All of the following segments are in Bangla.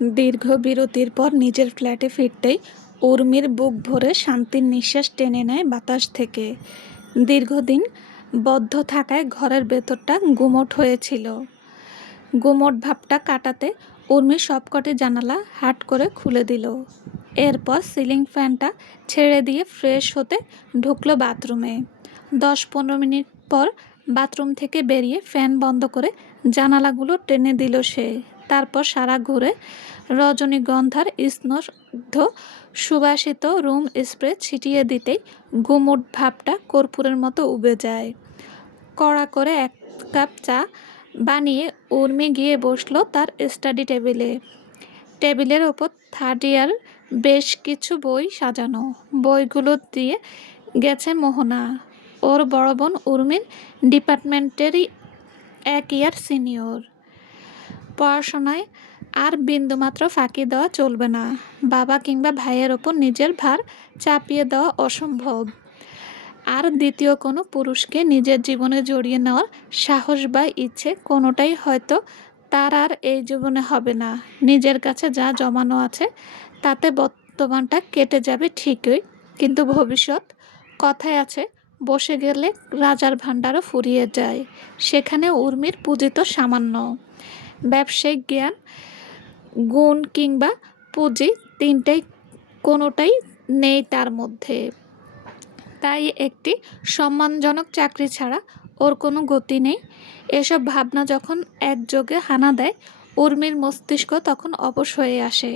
দীর্ঘ বিরতির পর নিজের ফ্ল্যাটে ফিরতেই উর্মির বুক ভরে শান্তির নিঃশ্বাস টেনে নেয় বাতাস থেকে। দীর্ঘদিন বদ্ধ থাকায় ঘরের ভেতরটা গুমোট হয়েছিল। গুমোট ভাবটা কাটাতে উর্মি সবকটি জানালা হাট করে খুলে দিল। এরপর সিলিং ফ্যানটা ছেড়ে দিয়ে ফ্রেশ হতে ঢুকলো বাথরুমে। 10-15 মিনিট পর বাথরুম থেকে বেরিয়ে ফ্যান বন্ধ করে জানালাগুলো টেনে দিল সে। তারপর সারা ঘুরে রজনীগন্ধার স্নিগ্ধ সুবাসিত রুম স্প্রে ছিটিয়ে দিতেই গুমোট ভাবটা কর্পূরের মতো উবে যায়। কড়া করে 1 কাপ চা বানিয়ে উর্মি গিয়ে বসল তার স্টাডি টেবিলে। টেবিলের ওপর 3rd ইয়ার বেশ কিছু বই সাজানো। বইগুলো দিয়ে গেছে মোহনা। ওর বড় বোন উর্মির ডিপার্টমেন্টেরই 1 ইয়ার সিনিয়র। পড়াশোনায় আর বিন্দুমাত্র ফাঁকি দেওয়া চলবে না। বাবা কিংবা ভাইয়ের ওপর নিজের ভার চাপিয়ে দেওয়া অসম্ভব। আর দ্বিতীয় কোনো পুরুষকে নিজের জীবনে জড়িয়ে নেওয়ার সাহস বা ইচ্ছে কোনোটাই হয়তো তার আর এই জীবনে হবে না। নিজের কাছে যা জমানো আছে তাতে বর্তমানটা কেটে যাবে ঠিকই, কিন্তু ভবিষ্যৎ, কথায় আছে, বসে গেলে রাজার ভাণ্ডারও ফুরিয়ে যায়। সেখানে উর্মির পুঁজি তো সামান্য। ব্যবসায়িক জ্ঞান, গুণ কিংবা পুঁজি, তিনটেই কোনোটাই নেই তার মধ্যে। তাই একটি সম্মানজনক চাকরি ছাড়া ওর কোনো গতি নেই। এসব ভাবনা যখন একযোগে হানা দেয়, উর্মির মস্তিষ্ক তখন অবশ হয়ে আসে।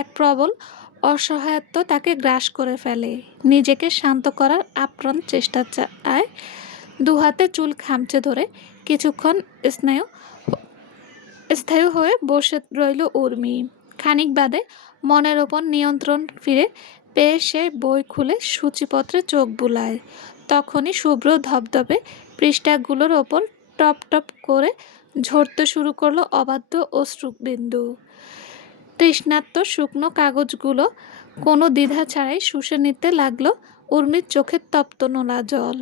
এক প্রবল অসহায়ত্ব তাকে গ্রাস করে ফেলে। নিজেকে শান্ত করার আপ্রাণ চেষ্টা চায়। 2 হাতে চুল খামচে ধরে কিছুক্ষণ স্থায়ী হয়ে বসে রইল উর্মি। খানিক বাদে মনের ওপর নিয়ন্ত্রণ ফিরে পেয়ে সে বই খুলে সূচিপত্রে চোখ বুলায়। তখনই শুভ্র ধবধবে পৃষ্ঠাগুলোর ওপর টপ টপ করে ঝরতে শুরু করলো অবাধ্য অশ্রুবিন্দু। তৃষ্ণার্ত শুকনো কাগজগুলো কোনো দ্বিধা ছাড়াই শুষে নিতে লাগলো উর্মির চোখের তপ্ত নোনা জল।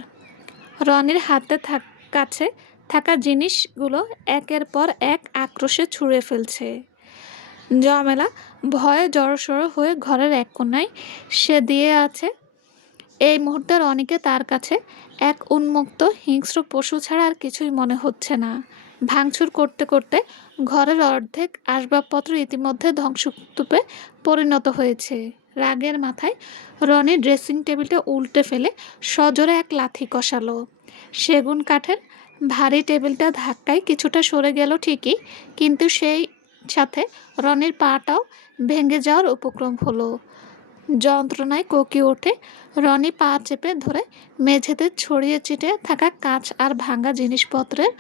রনির হাতে কাছে থাকা জিনিসগুলো একের পর এক আক্রোশে ছুঁড়ে ফেলছে। জমেলা ভয়ে জড়সড় হয়ে ঘরের এক কোণায় সে দিয়ে আছে। এই মুহূর্তে রনিকে তার কাছে এক উন্মুক্ত হিংস্র পশু ছাড়া আর কিছুই মনে হচ্ছে না। ভাঙচুর করতে করতে ঘরের অর্ধেক আসবাবপত্র ইতিমধ্যে ধ্বংসস্তূপে পরিণত হয়েছে। রাগের মাথায় রনি ড্রেসিং টেবিলটা উল্টে ফেলে সজোরে এক লাথি কষালো। সেগুন কাঠের ভারী টেবিলটা ধাক্কায় কিছুটা সরে গেল ঠিকই, কিন্তু সেই সাথে রনির পাটাও ভেঙে যাওয়ার উপক্রম হলো। যন্ত্রণায় কোঁকিয়ে ওঠে রনি পা চেপে ধরে মেঝেতে ছড়িয়ে ছিটিয়ে থাকা কাঁচ আর ভাঙা জিনিসপত্রের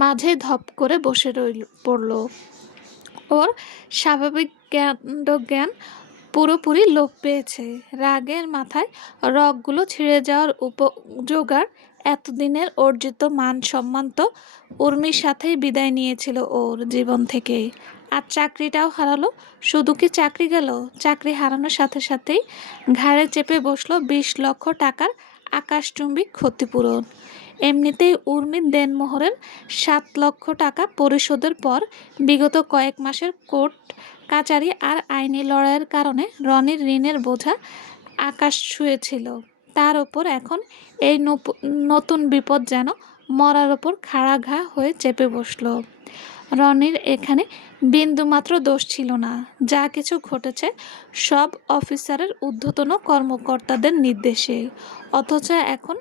মাঝে ধপ করে বসে পড়ল। ওর স্বাভাবিক জ্ঞান পুরোপুরি লোপ পেয়েছে। রাগের মাথায় রগগুলো ছিঁড়ে যাওয়ার জোগাড়। এতদিনের অর্জিত মান সম্মান তো উর্মির সাথেই বিদায় নিয়েছিল ওর জীবন থেকে। আর চাকরিটাও হারালো। শুধু কি চাকরি গেল, চাকরি হারানোর সাথে সাথেই ঘাড়ে চেপে বসলো 20 লক্ষ টাকার আকাশচুম্বী ক্ষতিপূরণ। এমনিতেই উর্মির দেনমোহরের 7 লক্ষ টাকা পরিশোধের পর বিগত কয়েক মাসের কোর্ট কাচারি আর আইনি লড়াইয়ের কারণে রনির ঋণের বোঝা আকাশ ছুঁয়েছিল। তার ওপর এখন এই নতুন বিপদ যেন মরার ওপর খাড়া ঘা হয়ে চেপে বসল। রনির এখানে বিন্দুমাত্র দোষ ছিল না। যা কিছু ঘটেছে সব অফিসারের ঊর্ধ্বতন কর্মকর্তাদের নির্দেশে। অথচ এখন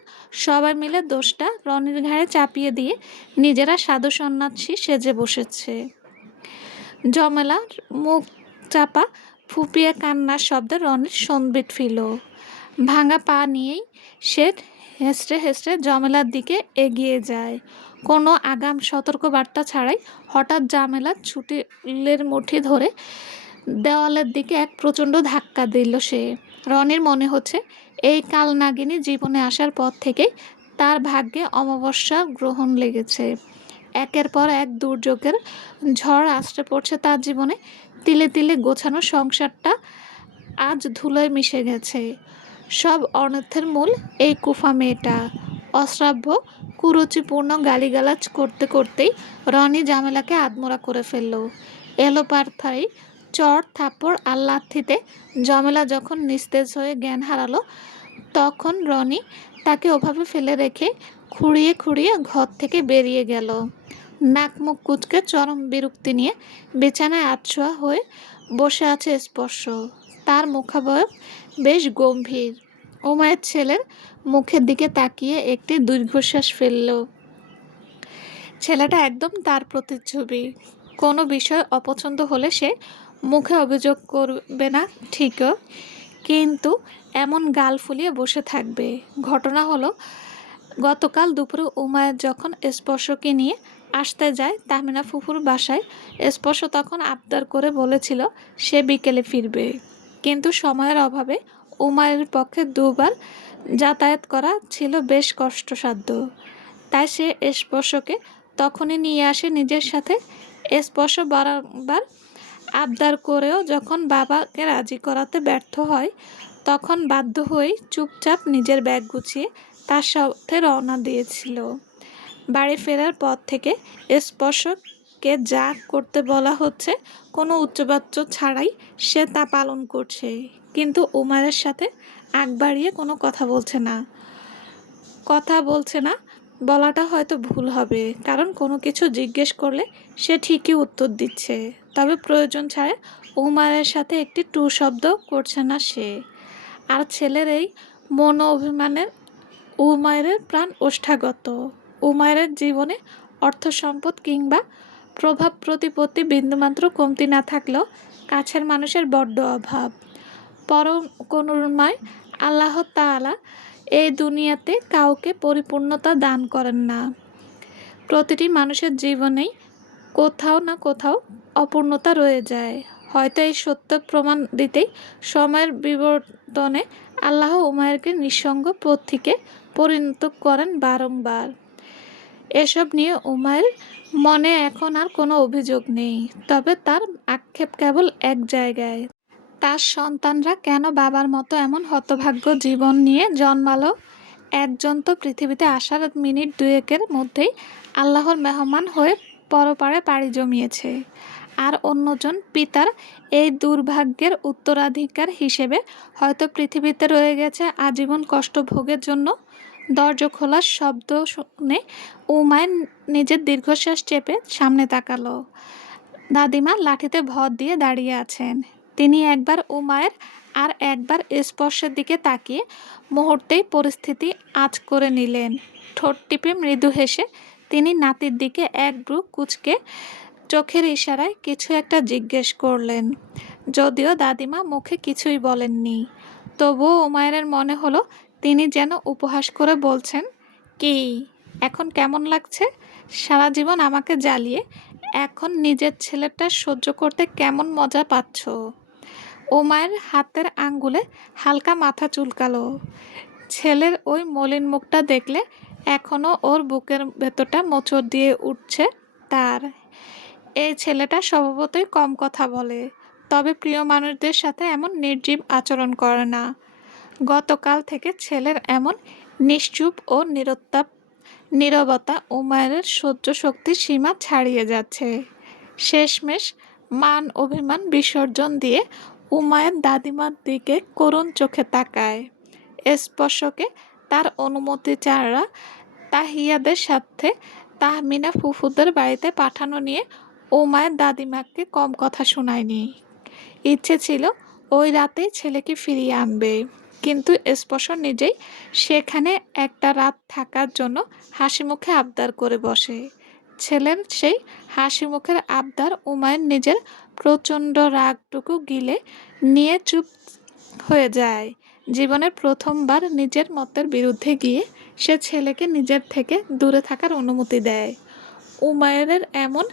সবাই মিলে দোষটা রনির ঘাড়ে চাপিয়ে দিয়ে নিজেরা সাধু সন্ন্যাসী সেজে বসেছে। জমেলার মুখ চাপা ফুপিয়ে কান্নার শব্দে রনির সন্ধিত ফিরল। ভাঙা পা নিয়েই সে হেসড়ে হেসড়ে জমেলার দিকে এগিয়ে যায়। কোনো আগাম সতর্কবার্তা ছাড়াই হঠাৎ জমেলার চুলের মুঠি ধরে দেওয়ালের দিকে এক প্রচণ্ড ধাক্কা দিল সে। রনির মনে হচ্ছে এই কালনাগিনী জীবনে আসার পর থেকেই তার ভাগ্যে অমাবস্যা গ্রহণ লেগেছে। একের পর এক দুর্যোগের ঝড় আছড়ে পড়ছে তার জীবনে। তিলে তিলে গোছানো সংসারটা আজ ধুলোয় মিশে গেছে। সব অনর্থের মূল এই কুফা মেয়েটা। অশ্রাব্য কুরুচিপূর্ণ গালিগালাজ করতে করতেই রনি জামেলাকে আদমোড়া করে ফেলল। এলোপাথারি চড় থাপ্পড় আর লাথিতে জমেলা যখন নিস্তেজ হয়ে জ্ঞান হারালো, তখন রনি তাকে ওভাবে ফেলে রেখে খুঁড়িয়ে খুঁড়িয়ে ঘর থেকে বেরিয়ে গেল। নাক মুখ কুঁচকে চরম বিরক্তি নিয়ে বিছানায় আধশোয়া হয়ে বসে আছে স্পর্শ। তার মুখাবয়ব বেশ গম্ভীর। উমায়ের ছেলের মুখের দিকে তাকিয়ে একটি দীর্ঘশ্বাস ফেলল। ছেলেটা একদম তার প্রতিচ্ছবি। কোনো বিষয় অপছন্দ হলে সে মুখে অভিযোগ করবে না ঠিকই, কিন্তু এমন গাল ফুলিয়ে বসে থাকবে। ঘটনা হলো, গতকাল দুপুরে উমায়ের যখন স্পর্শকে নিয়ে আসতে যায় তাহমিনা ফুফুর বাসায়, স্পর্শ তখন আবদার করে বলেছিল সে বিকেলে ফিরবে, কিন্তু সময়ের অভাবে উমায়ের পক্ষে দুবার যাতায়াত করা ছিল বেশ কষ্টসাধ্য। তাই সে স্পর্শকে তখনই নিয়ে আসে নিজের সাথে। স্পর্শ বারবার আবদার করেও যখন বাবাকে রাজি করাতে ব্যর্থ হয়, তখন বাধ্য হয়েই চুপচাপ নিজের ব্যাগ গুছিয়ে তার সাথে রওনা দিয়েছিল। বাড়ি ফেরার পর থেকে স্পর্শকে যা করতে বলা হচ্ছে কোনো উচ্চবাচ্য ছাড়াই সে তা পালন করছে, কিন্তু উমারের সাথে আগ বাড়িয়ে কোনো কথা বলছে না বলাটা হয়তো ভুল হবে, কারণ কোনো কিছু জিজ্ঞেস করলে সে ঠিকই উত্তর দিচ্ছে, তবে প্রয়োজন ছাড়া উমায়ের সাথে একটি টু শব্দ করছে না সে। আর ছেলের এই মন অভিমানের উমায়ের প্রাণ ওষ্ঠাগত। উমায়ের জীবনে অর্থ সম্পদ কিংবা প্রভাব প্রতিপত্তি বিন্দুমাত্র কমতি না থাকলেও কাছের মানুষের বড্ড অভাব। পরম করুণাময় আল্লাহ তাআলা এই দুনিয়াতে কাউকে পরিপূর্ণতা দান করেন না। প্রতিটি মানুষের জীবনেই কোথাও না কোথাও অপূর্ণতা রয়ে যায়। হয়তো এই সত্য প্রমাণ দিতেই সময়ের বিবর্তনে আল্লাহ উমায়েরকে নিঃসঙ্গ পথিকে পরিণত করেন বারংবার। এসব নিয়ে উমায়ের মনে এখন আর কোনো অভিযোগ নেই, তবে তার আক্ষেপ কেবল এক জায়গায়। তার সন্তানরা কেন বাবার মতো এমন হতভাগ্য জীবন নিয়ে জন্মালো? একজন তো পৃথিবীতে আসার মিনিট দুয়েকের মধ্যেই আল্লাহর মেহমান হয়ে পরপারে পাড়ি জমিয়েছে, আর অন্যজন পিতার এই দুর্ভাগ্যের উত্তরাধিকার হিসেবে হয়তো পৃথিবীতে রয়ে গেছে আজীবন কষ্ট ভোগের জন্য। দরজা খোলার শব্দ শুনে উমায়ের নিজের দীর্ঘশ্বাস চেপে সামনে তাকালো। দাদিমা লাঠিতে ভর দিয়ে দাঁড়িয়ে আছেন। তিনি একবার উমায়ের আর একবার স্পর্শের দিকে তাকিয়ে মুহূর্তেই পরিস্থিতি আঁচ করে নিলেন। ঠোঁট টিপে মৃদু হেসে তিনি নাতির দিকে এক ভ্রু কুঁচকে চোখের ইশারায় কিছু একটা জিজ্ঞেস করলেন। যদিও দাদিমা মুখে কিছুই বলেননি, তবুও উমায়ের মনে হলো তিনি যেন উপহাস করে বলছেন, কি এখন কেমন লাগছে? সারা জীবন আমাকে জ্বালিয়ে এখন নিজের ছেলেটা সহ্য করতে কেমন মজা পাচ্ছ? উমায়ের হাতের আঙ্গুলে হালকা মাথা চুলকালো। ছেলের ওই মলিন মুখটা দেখলে এখনও ওর বুকের ভেতরটা মোচড় দিয়ে উঠছে তার। এই ছেলেটা স্বভাবতই কম কথা বলে, তবে প্রিয় মানুষদের সাথে এমন নির্জীব আচরণ করে না। গতকাল থেকে ছেলের এমন নিশ্চুপ ও নীরবতা উমায়ের সহ্য শক্তির সীমা ছাড়িয়ে যাচ্ছে। শেষমেশ মান অভিমান বিসর্জন দিয়ে উমায়ের দাদিমার দিকে করুণ চোখে তাকায়। স্পর্শকে তার অনুমতি ছাড়া তাহিয়াদের সাথে তাহমিনা ফুফুদের বাড়িতে পাঠানো নিয়ে উমায়ের দাদিমাকে কম কথা শোনায়নি। ইচ্ছে ছিল ওই রাতেই ছেলেকে ফিরিয়ে আনবে, কিন্তু স্পর্শ নিজেই সেখানে একটা রাত থাকার জন্য হাসি মুখে আবদার করে বসে। ছেলের সেই হাসি মুখের আবদার উমায়ের নিজের প্রচণ্ড রাগটুকু গিলে নিয়ে চুপ হয়ে যায়। জীবনের প্রথমবার নিজের মতের বিরুদ্ধে গিয়ে সে ছেলেকে নিজের থেকে দূরে থাকার অনুমতি দেয়। উমায়ের এমন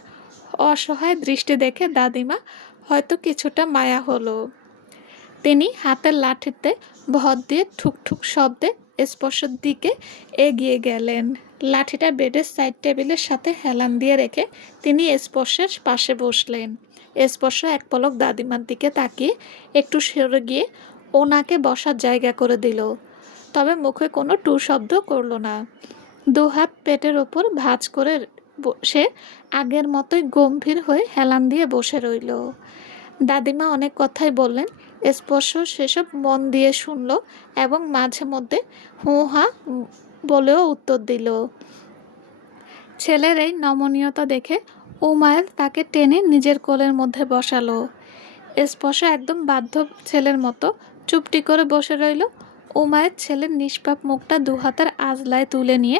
অসহায় দৃষ্টি দেখে দাদিমা হয়তো কিছুটা মায়া হলো। তিনি হাতের লাঠিতে ভর দিয়ে ঠুকঠুক শব্দে স্পর্শের দিকে এগিয়ে গেলেন। লাঠিটা বেডের সাইড টেবিলের সাথে হেলান দিয়ে রেখে তিনি স্পর্শের পাশে বসলেন। স্পর্শ এক পলক দাদিমার দিকে তাকিয়ে একটু সরে গিয়ে ওনাকে বসার জায়গা করে দিল, তবে মুখে কোনো টু শব্দ করল না। দুহাত পেটের ওপর ভাঁজ করে সে আগের মতোই গম্ভীর হয়ে হেলান দিয়ে বসে রইল। দাদিমা অনেক কথাই বললেন। স্পর্শ সেসব মন দিয়ে শুনল এবং মাঝে মধ্যে হু হা বলেও উত্তর দিল। ছেলের এই নমনীয়তা দেখে উমায়ের তাকে টেনে নিজের কোলের মধ্যে বসালো। স্পর্শ একদম বাধ্য ছেলের মতো চুপটি করে বসে রইল। উমায়ের ছেলের নিষ্পাপ মুখটা দুহাতের আজলায় তুলে নিয়ে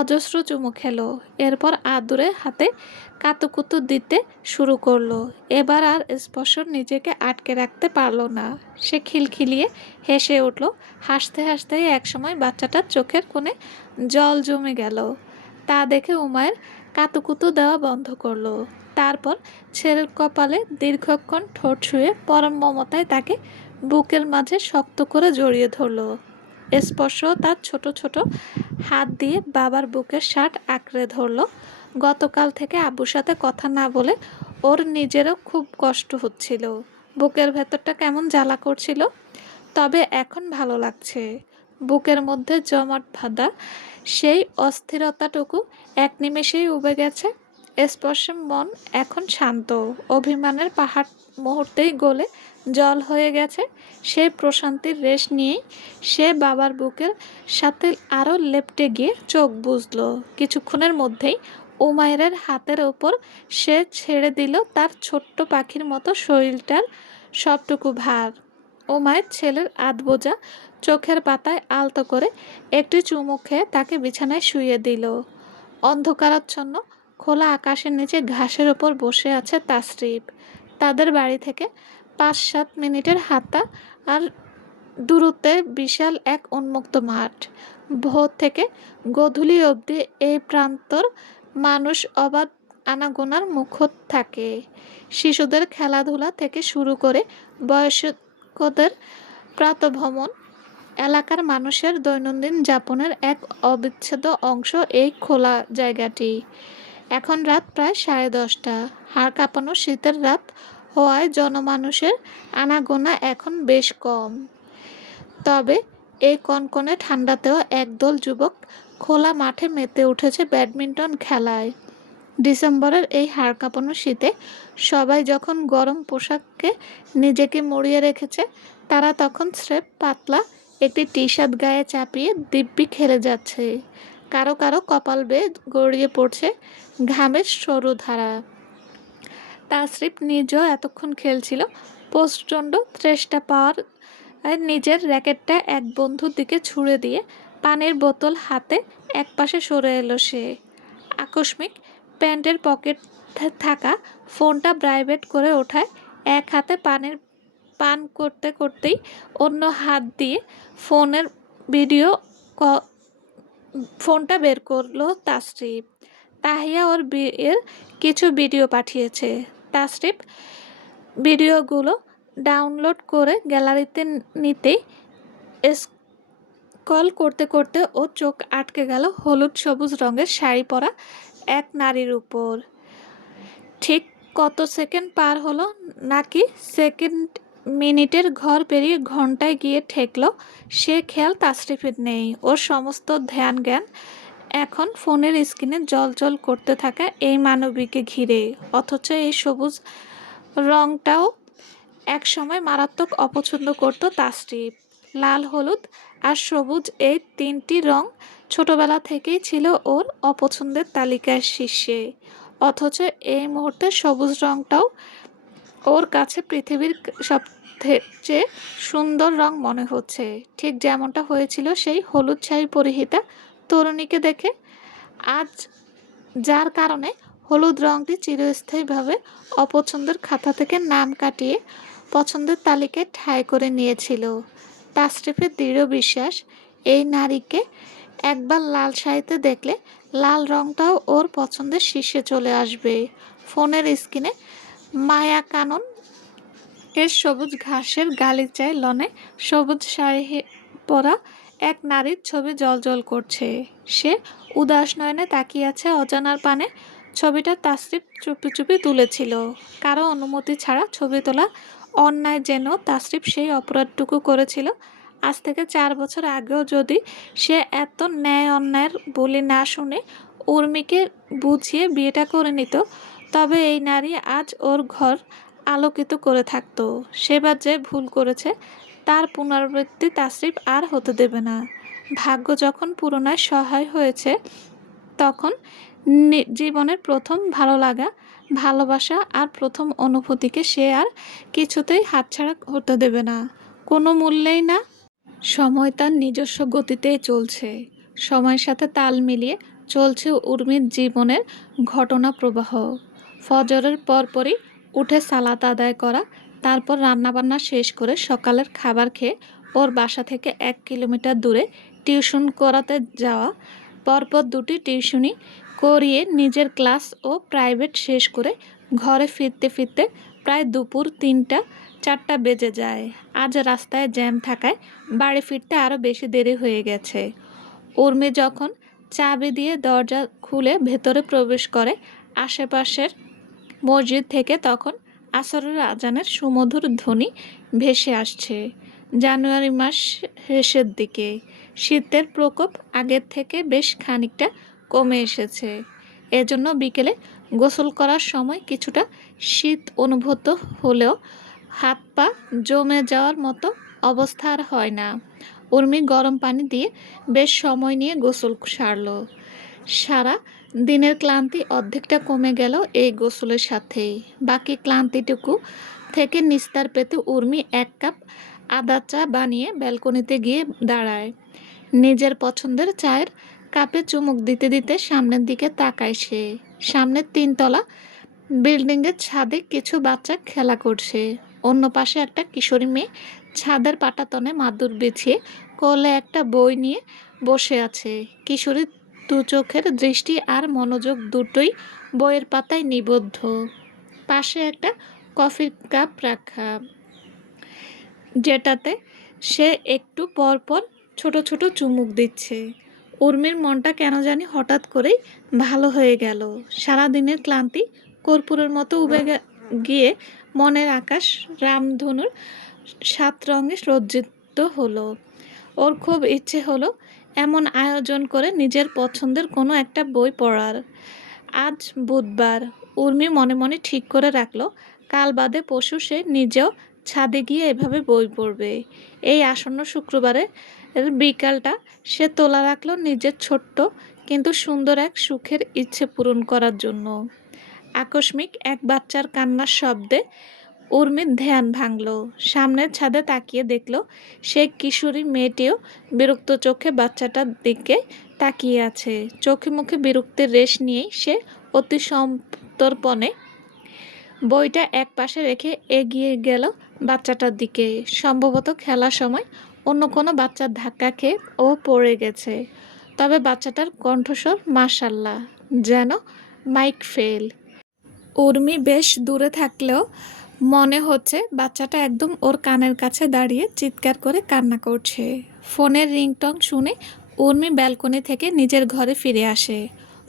অজস্র চুমু খেলো। এরপর আদুরে হাতে কাতুকুতু দিতে শুরু করলো। এবার আর স্পর্শ নিজেকে আটকে রাখতে পারল না। সে খিলখিলিয়ে হেসে উঠল। হাসতে হাসতেই একসময় বাচ্চাটার চোখের কোণে জল জমে গেল। তা দেখে উমায়ের কাতুকুতু দেওয়া বন্ধ করলো। তারপর ছেলের কপালে দীর্ঘক্ষণ ঠোঁট ছুঁয়ে পরম মমতায় তাকে বুকের মাঝে শক্ত করে জড়িয়ে ধরল। স্পর্শ তার ছোট ছোট হাত দিয়ে বাবার বুকের শার্ট আঁকড়ে ধরল। গতকাল থেকে আব্বুর সাথে কথা না বলে ওর নিজেরও খুব কষ্ট হচ্ছিল। বুকের ভেতরটা কেমন জ্বালা করছিল। তবে এখন ভালো লাগছে। বুকের মধ্যে জমাট বাঁধা সেই অস্থিরতাটুকু এক নিমেষেই উবে গেছে। স্পর্শে মন এখন শান্ত। অভিমানের পাহাড় মুহূর্তেই গলে জল হয়ে গেছে। সেই প্রশান্তির রেশ নিয়েই সে বাবার বুকের সাথে আরও লেপ্টে গিয়ে চোখ বুজল। কিছুক্ষণের মধ্যেই উমাইরের হাতের ওপর সে ছেড়ে দিল তার ছোট্ট পাখির মতো শরীরটার সবটুকু ভার। উমায়ের ছেলের আধবোজা চোখের পাতায় আলতো করে একটি চুমু খেয়ে তাকে বিছানায় শুইয়ে দিল। অন্ধকারাচ্ছন্ন খোলা আকাশের নিচে ঘাসের ওপর বসে আছে তাসরিফ। তাদের বাড়ি থেকে ৫-৭ মিনিটের হাঁটা আর দূরত্বে বিশাল এক উন্মুক্ত মাঠ। ভোর থেকে গোধূলি অবধি এই প্রান্তর মানুষ অবাধ আনাগোনার মুখর থাকে। শিশুদের খেলাধুলা থেকে শুরু করে বয়স্কদের প্রাতঃভ্রমণ, এলাকার মানুষের দৈনন্দিন যাপনের এক অবিচ্ছেদ্য অংশ এই খোলা জায়গাটি। এখন রাত প্রায় 10:30। হাড় কাঁপানো শীতের রাত হওয়ায় জনমানুষের আনাগোনা এখন বেশ কম। তবে এই কনকনে ঠান্ডাতেও একদল যুবক খোলা মাঠে মেতে উঠেছে ব্যাডমিন্টন খেলায়। ডিসেম্বরের এই হাড় কাঁপানো শীতে সবাই যখন গরম পোশাকে নিজেকে মুড়িয়ে রেখেছে, তারা তখন স্রেফ পাতলা একটি টি-শার্ট গায়ে চাপিয়ে দিব্যি খেলে যাচ্ছে। কারো কারো কপাল বেয়ে গড়িয়ে পড়ছে ঘামের সরু ধারা। তাসরিফ নিজেও এতক্ষণ খেলছিল। প্রচণ্ড তৃষ্ণা পাওয়ার নিজের র্যাকেটটা এক বন্ধুর দিকে ছুড়ে দিয়ে পানির বোতল হাতে একপাশে সরে এলো সে। আকস্মিক প্যান্টের পকেটে থাকা ফোনটা ভাইব্রেট করে ওঠায় এক হাতে পান করতে করতেই অন্য হাত দিয়ে ফোনটা বের করলো তাসরিফ। তাহিয়া ওর বিয়ের কিছু ভিডিও পাঠিয়েছে। তাসরিফ ভিডিওগুলো ডাউনলোড করে গ্যালারিতে নিতেই স্ক্রল করতে করতে ওর চোখ আটকে গেল হলুদ সবুজ রঙের শাড়ি পরা এক নারীর উপর। ঠিক কত সেকেন্ড পার হলো নাকি সেকেন্ড মিনিটের ঘর পেরিয়ে ঘন্টায় গিয়ে ঠেকল, সে খেয়াল তাসরিফের নেই। ওর সমস্ত ধ্যান জ্ঞান এখন ফোনের স্ক্রিনে জ্বলজ্বল করতে থাকা এই মানবীকে ঘিরে। অথচ এই সবুজ রঙটাও একসময় মারাত্মক অপছন্দ করত তাসরিফ। লাল, হলুদ আর সবুজ এই তিনটি রং ছোটবেলা থেকেই ছিল ওর অপছন্দের তালিকার শীর্ষে। অথচ এই মুহূর্তে সবুজ রংটাও ওর কাছে পৃথিবীর সবচেয়ে সুন্দর রং মনে হচ্ছে। ঠিক যেমনটা হয়েছিল সেই হলুদ শাড়ি পরিহিতা তরুণীকে দেখে। আজ যার কারণে হলুদ রংটি চিরস্থায়ীভাবে অপছন্দের খাতা থেকে নাম কাটিয়ে পছন্দের তালিকায় ঠাঁই করে নিয়েছিল। তাসরিফের দৃঢ় বিশ্বাস, এই নারীকে একবার লাল শাড়িতে দেখলে লাল রংটাও ওর পছন্দের শীর্ষে চলে আসবে। ফোনের স্ক্রিনে মায়াকানন এর সবুজ ঘাসের গালিচায় লনে সবুজ শাড়ি পরা এক নারীর ছবি জ্বলজ্বল করছে। সে উদাস নয়নে তাকিয়ে আছে অজানার পানে। ছবিটা তাসরিফ চুপি চুপি তুলেছিল। কারো অনুমতি ছাড়া ছবি তোলা অন্যায় জেনেও তাসরিফ সেই অপরাধটুকু করেছিল। আজ থেকে 4 বছর আগেও যদি সে এত ন্যায় অন্যায়ের বলি না শুনে উর্মিকে বুঝিয়ে বিয়েটা করে নিত, তবে এই নারী আজ ওর ঘর আলোকিত করে থাকতো। সেবার যে ভুল করেছে তার পুনরাবৃত্তি তাসরিফ আর হতে দেবে না। ভাগ্য যখন পুরনায় সহায় হয়েছে তখন জীবনের প্রথম ভালো লাগা, ভালোবাসা আর প্রথম অনুভূতিকে সে আর কিছুতেই হাতছাড়া হতে দেবে না, কোনো মূল্যেই না। সময় তার নিজস্ব গতিতেই চলছে। সময়ের সাথে তাল মিলিয়ে চলছে উর্মির জীবনের ঘটনা প্রবাহ। ফজরের পরপরই উঠে সালাত আদায় করা, তারপর রান্নাবান্না শেষ করে সকালের খাবার খেয়ে ওর বাসা থেকে 1 কিলোমিটার দূরে টিউশন করাতে যাওয়া, পরপর 2টি টিউশনি করিয়ে নিজের ক্লাস ও প্রাইভেট শেষ করে ঘরে ফিরতে ফিরতে প্রায় দুপুর 3টা 4টা বেজে যায়। আজ রাস্তায় জ্যাম থাকায় বাড়ি ফিরতে আরও বেশি দেরি হয়ে গেছে। উর্মি যখন চাবি দিয়ে দরজা খুলে ভেতরে প্রবেশ করে আশেপাশের মসজিদ থেকে, তখন আসরের আজানের সুমধুর ধ্বনি ভেসে আসছে। জানুয়ারি মাস শেষের দিকে, শীতের প্রকোপ আগের থেকে বেশ খানিকটা কমে এসেছে। এজন্য বিকেলে গোসল করার সময় কিছুটা শীত অনুভূত হলেও হাত পা জমে যাওয়ার মতো অবস্থা আর হয় না। উর্মি গরম পানি দিয়ে বেশ সময় নিয়ে গোসল সারল। সারা দিনের ক্লান্তি অর্ধেকটা কমে গেল এই গোসলের সাথেই। বাকি ক্লান্তিটুকু থেকে নিস্তার পেতে উর্মি 1 কাপ আদা চা বানিয়ে ব্যালকনিতে গিয়ে দাঁড়ায়। নিজের পছন্দের চায়ের কাপে চুমুক দিতে দিতে সামনের দিকে তাকায় সে। সামনের 3তলা বিল্ডিংয়ের ছাদে কিছু বাচ্চা খেলা করছে। অন্য পাশে একটা কিশোরী মেয়ে ছাদের পাটাতনে মাদুর বিছিয়ে কোলে একটা বই নিয়ে বসে আছে। কিশোরীর চোখের দৃষ্টি আর মনোযোগ দুটোই বইয়ের পাতায় নিবদ্ধ। পাশে একটা কফির কাপ রাখা, যেটাতে সে একটু পর পর ছোট ছোট চুমুক দিচ্ছে। উর্মির মনটা কেন জানি হঠাৎ করেই ভালো হয়ে গেল। সারাদিনের ক্লান্তি কর্পূরের মতো উবে গিয়ে মনের আকাশ রামধনুর 7 রঙে সজ্জিত হলো। ওর খুব ইচ্ছে হলো এমন আয়োজন করে নিজের পছন্দের কোনো একটা বই পড়ার। আজ বুধবার। উর্মি মনে মনে ঠিক করে রাখলো কাল বাদে পরশু সে নিজেও ছাদে গিয়ে এভাবে বই পড়বে। এই আসন্ন শুক্রবারে বিকালটা সে তোলা রাখলো নিজের ছোট্ট কিন্তু সুন্দর এক সুখের ইচ্ছে পূরণ করার জন্য। আকস্মিক এক বাচ্চার কান্নার শব্দে উর্মির ধ্যান ভাঙল। সামনের ছাদে তাকিয়ে দেখল সে কিশোরী মেয়েটিও বিরক্ত চোখে বাচ্চাটার দিকে তাকিয়ে আছে। চোখে মুখে বিরক্তির রেশ নিয়েই সে অতি সন্তর্পণে বইটা এক পাশে রেখে এগিয়ে গেল বাচ্চাটার দিকে। সম্ভবত খেলার সময় অন্য কোনো বাচ্চার ধাক্কা খেয়ে ও পড়ে গেছে। তবে বাচ্চাটার কণ্ঠস্বর মাশাআল্লাহ, যেন মাইক ফেল। উর্মি বেশ দূরে থাকলেও মনে হচ্ছে বাচ্চাটা একদম ওর কানের কাছে দাঁড়িয়ে চিৎকার করে কান্না করছে। ফোনের রিংটং শুনে উর্মি ব্যালকনি থেকে নিজের ঘরে ফিরে আসে।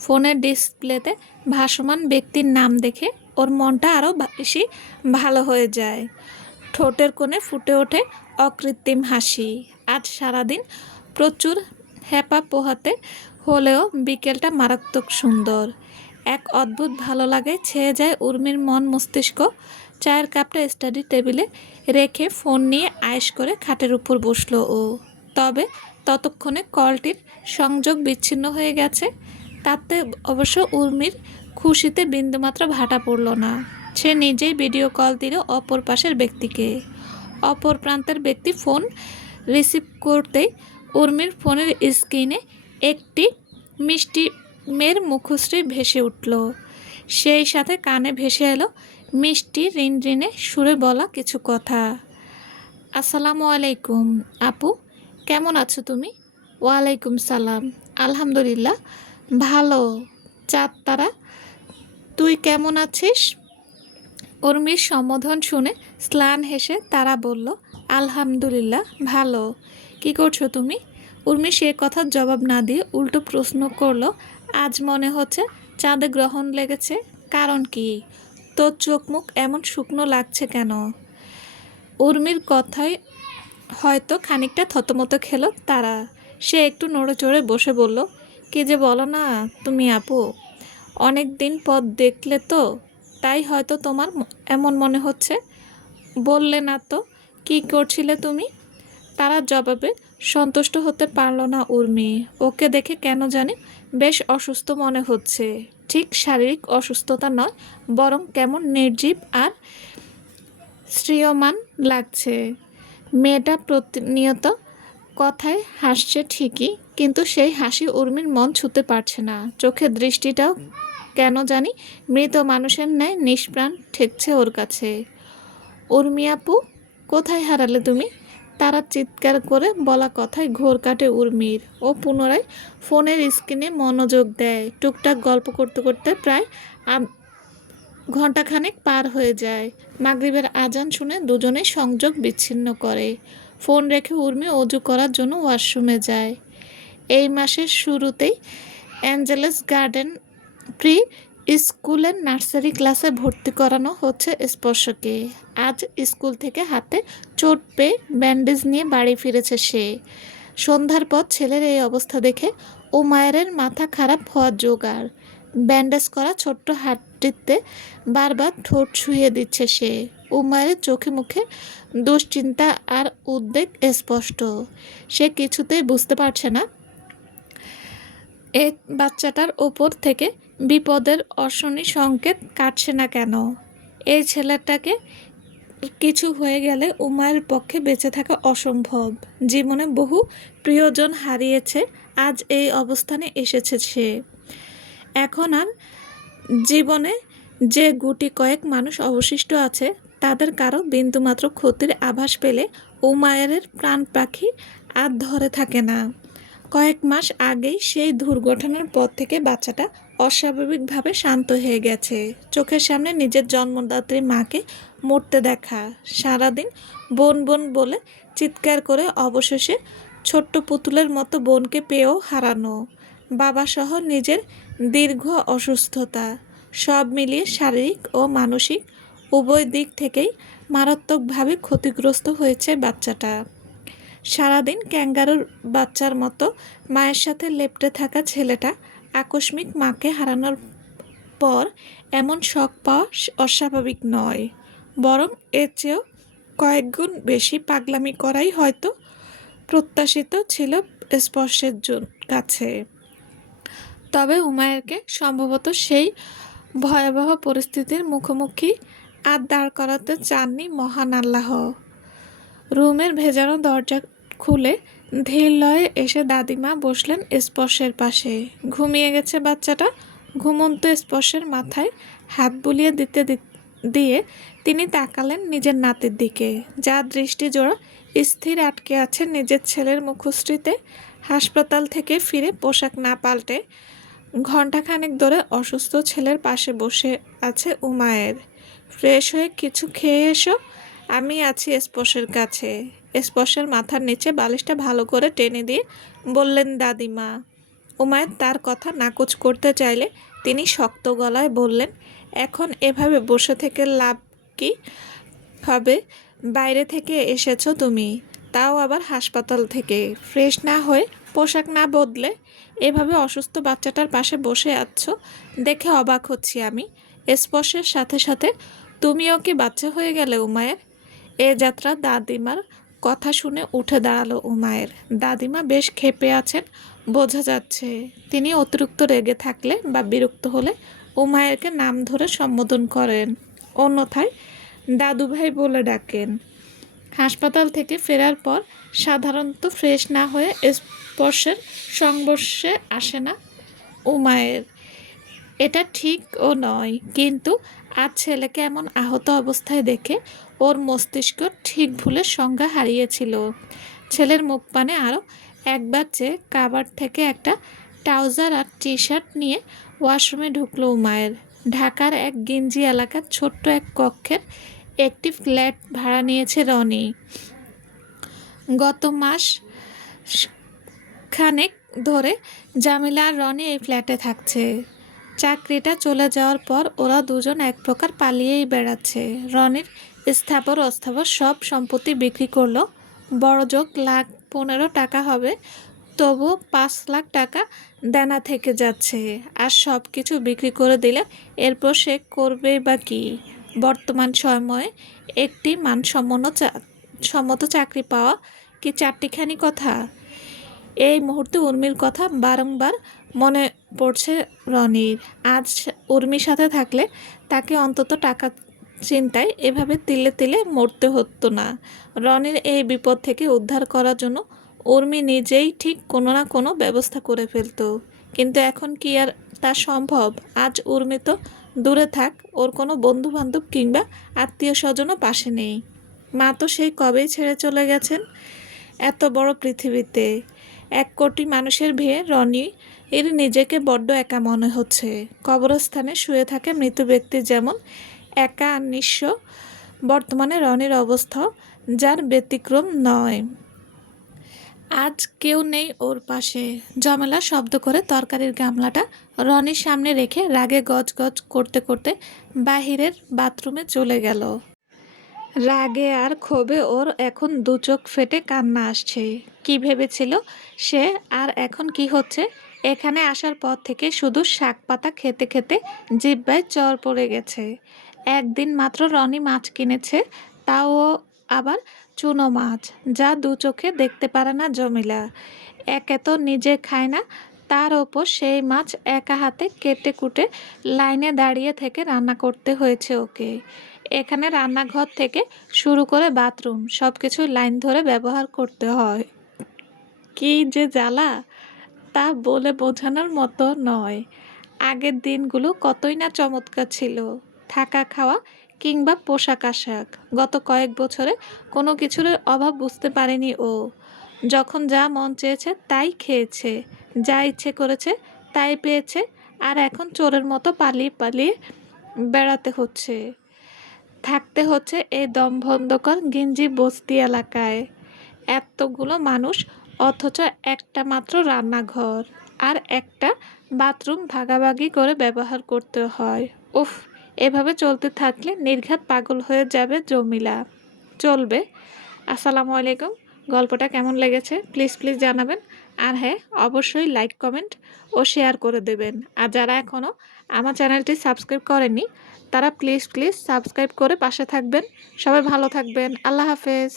ফোনের ডিসপ্লেতে ভাসমান ব্যক্তির নাম দেখে ওর মনটা আরও বেশি ভালো হয়ে যায়। ঠোঁটের কোণে ফুটে ওঠে অকৃত্রিম হাসি। আজ সারাদিন প্রচুর হ্যাপা পোহাতে হলেও বিকেলটা মারাত্মক সুন্দর। এক অদ্ভুত ভালো লাগে ছেয়ে যায় উর্মির মন মস্তিষ্ক। চায়ের কাপটা স্টাডি টেবিলে রেখে ফোন নিয়ে আয়েশ করে খাটের উপর বসলো ও। তবে ততক্ষণে কলটির সংযোগ বিচ্ছিন্ন হয়ে গেছে। তাতে অবশ্য উর্মির খুশিতে বিন্দুমাত্র ভাটা পড়ল না। সে নিজেই ভিডিও কল দিল অপর পাশের ব্যক্তিকে। অপর প্রান্তের ব্যক্তি ফোন রিসিভ করতেই উর্মির ফোনের স্ক্রিনে একটি মিষ্টি মেয়ের মুখশ্রী ভেসে উঠল। সেই সাথে কানে ভেসে এলো মিষ্টি রিনরিনে সুরে বলা কিছু কথা। আসসালামু আলাইকুম আপু, কেমন আছো তুমি? ওয়ালাইকুম সালাম, আলহামদুলিল্লাহ ভালো। চাঁদ তারা, তুই কেমন আছিস? উর্মির সম্বোধন শুনে স্লান হেসে তারা বলল, আলহামদুলিল্লাহ ভালো। কি করছো তুমি? উর্মি সে কথার জবাব না দিয়ে উল্টো প্রশ্ন করলো, আজ মনে হচ্ছে চাঁদে গ্রহণ লেগেছে, কারণ কি? তোর চোখ মুখ এমন শুকনো লাগছে কেন? উর্মির কথায় হয়তো খানিকটা থতমত খেলো তারা। সে একটু নড়ে চড়ে বসে বলল, কি যে বলো না তুমি আপু, অনেক দিন পর দেখলে তো, তাই হয়তো তোমার এমন মনে হচ্ছে। বললে না তো কী করছিলে তুমি? তারার জবাবে সন্তুষ্ট হতে পারল না উর্মি। ওকে দেখে কেন জানি বেশ অসুস্থ মনে হচ্ছে। ঠিক শারীরিক অসুস্থতা নয়, বরং কেমন নির্জীব আর শ্রিয়মান লাগছে। মেয়েটা প্রতিনিয়ত কথায় হাসছে ঠিকই, কিন্তু সেই হাসি উর্মির মন ছুঁতে পারছে না। চোখের দৃষ্টিটাও কেন জানি মৃত মানুষের ন্যায় নিষ্প্রাণ ঠেকছে ওর কাছে। উর্মি আপু, কোথায় হারালে তুমি? তারা চিৎকার করে বলা কথায় ঘোর কাটে উর্মির। ও পুনরায় ফোনের স্ক্রিনে মনোযোগ দেয়। টুকটাক গল্প করতে করতে প্রায় ঘণ্টাখানেক পার হয়ে যায়। মাগরিবের আজান শুনে দুজনেই সংযোগ বিচ্ছিন্ন করে। ফোন রেখে উর্মি অজু করার জন্য ওয়াশরুমে যায়। এই মাসের শুরুতেই অ্যাঞ্জেলেস গার্ডেন প্রি স্কুলের নার্সারি ক্লাসে ভর্তি করানো হচ্ছে স্পর্শকে। আজ স্কুল থেকে হাতে চোট পেয়ে ব্যান্ডেজ নিয়ে বাড়ি ফিরেছে সে। সন্ধ্যার পর ছেলের এই অবস্থা দেখে উমায়েরের মাথা খারাপ হওয়ার জোগাড়। ব্যান্ডেজ করা ছোট্ট হাতটিতে বারবার ঠোঁট ছুঁয়ে দিচ্ছে সে। উমায়ের চোখে মুখে দুশ্চিন্তা আর উদ্বেগ স্পষ্ট। সে কিছুতেই বুঝতে পারছে না এই বাচ্চাটার ওপর থেকে বিপদের অশনি সংকেত কাটছে না কেন। এই ছেলেটাকে কিছু হয়ে গেলে উমায়ের পক্ষে বেঁচে থাকা অসম্ভব। জীবনে বহু প্রিয়জন হারিয়েছে, আজ এই অবস্থানে এসেছে সে। এখন আর জীবনে যে গুটি কয়েক মানুষ অবশিষ্ট আছে, তাদের কারো বিন্দুমাত্র ক্ষতির আভাস পেলে উমায়েরের প্রাণ পাখি আর ধরে থাকে না। কয়েক মাস আগেই সেই দুর্ঘটনার পর থেকে বাচ্চাটা অস্বাভাবিকভাবে শান্ত হয়ে গেছে। চোখের সামনে নিজের জন্মদাত্রী মাকে মরতে দেখা, সারাদিন বোন বোন বলে চিৎকার করে অবশেষে ছোট্ট পুতুলের মতো বোনকে পেয়েও হারানো, বাবাসহ নিজের দীর্ঘ অসুস্থতা, সব মিলিয়ে শারীরিক ও মানসিক উভয় দিক থেকেই মারাত্মকভাবে ক্ষতিগ্রস্ত হয়েছে বাচ্চাটা। সারাদিন ক্যাঙ্গারুর বাচ্চার মতো মায়ের সাথে লেপ্টে থাকা ছেলেটা আকস্মিক মাকে হারানোর পর এমন শক পাওয়া অস্বাভাবিক নয়, বরং এর চেয়েও কয়েকগুণ বেশি পাগলামি করাই হয়তো প্রত্যাশিত ছিল স্পর্শের কাছে। তবে উমায়েরকে সম্ভবত সেই ভয়াবহ পরিস্থিতির মুখোমুখি আর দাঁড় করাতে চাননি মহান আল্লাহ। রুমের ভেজানো দরজা খুলে ধীর লয়ে এসে দাদিমা বসলেন স্পর্শের পাশে। ঘুমিয়ে গেছে বাচ্চাটা। ঘুমন্ত স্পর্শের মাথায় হাত বুলিয়ে দিয়ে তিনি তাকালেন নিজের নাতির দিকে, যার দৃষ্টি জোড়া স্থির আটকে আছে নিজের ছেলের মুখশ্রীতে। হাসপাতাল থেকে ফিরে পোশাক না পাল্টে ঘণ্টাখানেক ধরে অসুস্থ ছেলের পাশে বসে আছে উমায়ের। ফ্রেশ হয়ে কিছু খেয়ে এসো, আমি আছি স্পর্শের কাছে। স্পর্শের মাথার নিচে বালিশটা ভালো করে টেনে দিয়ে বললেন দাদিমা। উমায়ের তার কথা নাকচ করতে চাইলে তিনি শক্ত গলায় বললেন, এখন এভাবে বসে থেকে লাভ কি হবে? বাইরে থেকে এসেছো তুমি, তাও আবার হাসপাতাল থেকে। ফ্রেশ না হয়ে পোশাক না বদলে এভাবে অসুস্থ বাচ্চাটার পাশে বসে আছো দেখে অবাক হচ্ছি আমি। স্পর্শের সাথে সাথে তুমিও কি বাচ্চা হয়ে গেলে উমায়ের? এ যাত্রা দাদিমার কথা শুনে উঠে দাঁড়ালো উমায়ের। দাদিমা বেশ ক্ষেপে আছেন বোঝা যাচ্ছে। তিনি অতিরিক্ত রেগে থাকলে বা বিরক্ত হলে উমায়েরকে নাম ধরে সম্বোধন করেন, অন্যথায় দাদুভাই বলে ডাকেন। হাসপাতাল থেকে ফেরার পর সাধারণত ফ্রেশ না হয়ে স্পর্শের সংস্পর্শে আসে না উমায়ের। এটা ঠিকও নয়, কিন্তু আজ ছেলেকে এমন আহত অবস্থায় দেখে ওর মস্তিষ্ক ঠিক ভুলের সংজ্ঞা হারিয়েছিল। ছেলের মুখ পানে আরও একবার চেয়ে কাবার থেকে একটা ট্রাউজার আর টি শার্ট নিয়ে ওয়াশরুমে ঢুকলো উমায়ের। ঢাকার এক গিঞ্জি এলাকার ছোট্ট এক কক্ষের একটি ফ্ল্যাট ভাড়া নিয়েছে রনি। গত মাস খানেক ধরে জামিলা আর রনি এই ফ্ল্যাটে থাকছে। চাকরিটা চলে যাওয়ার পর ওরা দুজন এক প্রকার পালিয়েই বেড়াচ্ছে। রনির স্থাবর অস্থাবর সব সম্পত্তি বিক্রি করলো। বড়জোর লাখ 15 টাকা হবে তবুও ৫ লাখ টাকা দেনা থেকে যাচ্ছে। আর সব কিছু বিক্রি করে দিলে এরপর সে করবেই বা কী? বর্তমান সময়ে একটি সম্মত চাকরি পাওয়া কি চারটিখানি কথা? এই মুহূর্তে উর্মির কথা বারংবার মনে পড়ছে রনির। আজ উর্মির সাথে থাকলে তাকে অন্তত টাকা চিন্তায় এভাবে তিলে তিলে মরতে হতো না। রনির এই বিপদ থেকে উদ্ধার করার জন্য উর্মি নিজেই ঠিক কোনো না কোনো ব্যবস্থা করে ফেলতো। কিন্তু এখন কি আর তা সম্ভব? আজ উর্মি তো দূরে থাক, ওর কোনো বন্ধু বান্ধব কিংবা আত্মীয় স্বজনও পাশে নেই। মা তো সেই কবেই ছেড়ে চলে গেছেন। এত বড় পৃথিবীতে ১ কোটি মানুষের ভিড়ে রনি এর নিজেকে বড্ড একা মনে হচ্ছে। কবরস্থানে শুয়ে থাকে মৃত ব্যক্তি যেমন একা আর নিঃস্ব, বর্তমানে রনির অবস্থাও যার ব্যতিক্রম নয়। আজ কেউ নেই ওর পাশে। জমেলা শব্দ করে তরকারির গামলাটা রনির সামনে রেখে রাগে গজগজ করতে করতে বাহিরের বাথরুমে চলে গেল। রাগে আর ক্ষোভে ওর এখন দু চোখ ফেটে কান্না আসছে। কি ভেবেছিল সে, আর এখন কি হচ্ছে? এখানে আসার পর থেকে শুধু শাক পাতা খেতে খেতে জিহ্বায় চড় পড়ে গেছে। একদিন মাত্র রনি মাছ কিনেছে, তাও আবার চুনো মাছ, যা দু চোখে দেখতে পারে না জমিলা। একে তো নিজে খায় না, তার ওপর সেই মাছ একা হাতে কেটে কুটে লাইনে দাঁড়িয়ে থেকে রান্না করতে হয়েছে ওকে। এখানে রান্নাঘর থেকে শুরু করে বাথরুম সব কিছু লাইন ধরে ব্যবহার করতে হয়। কি যে জ্বালা, তা বলে বোঝানোর মতো নয়। আগের দিনগুলো কতই না চমৎকার ছিল, থাকা খাওয়া কিংবা পোশাক আশাক। গত কয়েক বছরে কোনো কিছুর অভাব বুঝতে পারেনি ও। যখন যা মন চেয়েছে তাই খেয়েছে, যা ইচ্ছে করেছে তাই পেয়েছে। আর এখন চোরের মতো পালিয়ে পালিয়ে বেড়াতে হচ্ছে, থাকতে হচ্ছে এই দমবন্ধকর ঘিঞ্জি বস্তি এলাকায়। এতগুলো মানুষ, অথচ একটা মাত্র রান্নাঘর আর একটা বাথরুম ভাগাভাগি করে ব্যবহার করতে হয়। উফ, এভাবে চলতে থাকলে নির্ঘাত পাগল হয়ে যাবে জমিলা। চলবে। আসসালামু আলাইকুম। গল্পটা কেমন লেগেছে প্লিজ প্লিজ জানাবেন। আর হ্যাঁ, অবশ্যই লাইক কমেন্ট ও শেয়ার করে দেবেন। আর যারা এখনও আমার চ্যানেলটি সাবস্ক্রাইব করেননি তারা প্লিজ প্লিজ সাবস্ক্রাইব করে পাশে থাকবেন। সবাই ভালো থাকবেন। আল্লাহ হাফেজ।